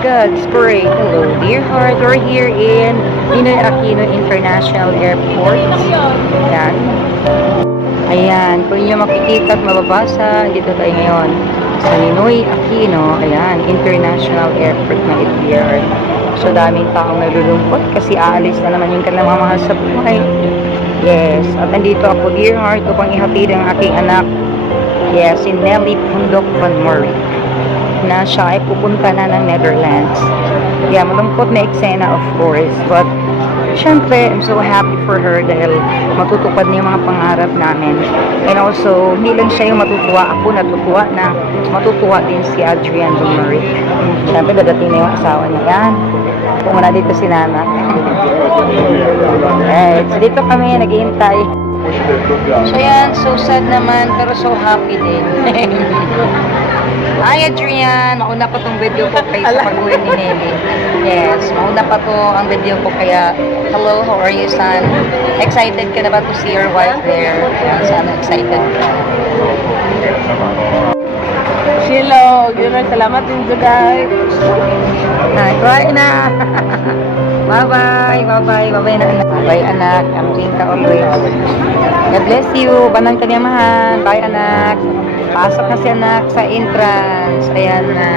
God, it's great. Hello, dear heart. We're here in Ninoy Aquino International Airport. Ayan. Ayan. Kung inyo makikita at mababasa, dito tayo ngayon sa Ninoy Aquino. Ayan, International Airport na here. So, daming taong nalulungkot kasi aalis na naman yung kanilang mga mahal sa buhay. Yes. At nandito ako, dear heart, upang ihatid ang aking anak. Yes, si Nelly Pundok Van Morik, na siya ay pupunta na ng Netherlands. Yeah, malungkot na eksena of course, but syempre, I'm so happy for her dahil matutupad niya yung mga pangarap namin. And also, hindi lang siya yung matutuwa, ako natutuwa na matutuwa din si Adrian Bumaric. Syempre, dadating na yung asawa niya. Yan. Pumuna dito si Nana. Alright, so dito kami naghihintay. So yan, so sad naman, pero so happy din. Hi Adrian, mauna pa tong video ko kay sa pag-uwi ni Nelly. Yes, mauna pa to ang video ko kaya hello, how are you son? Excited ka na ba to see your wife there? Ayan, sana excited ka. Hello, salamat din Juday. Hi, bye na. Bye-bye, bye-bye, bye-bye na anak. Bye anak, aming ka always. God bless you, banang kanyamahan. Bye anak. Pasok na si anak sa entrance. Ayan na.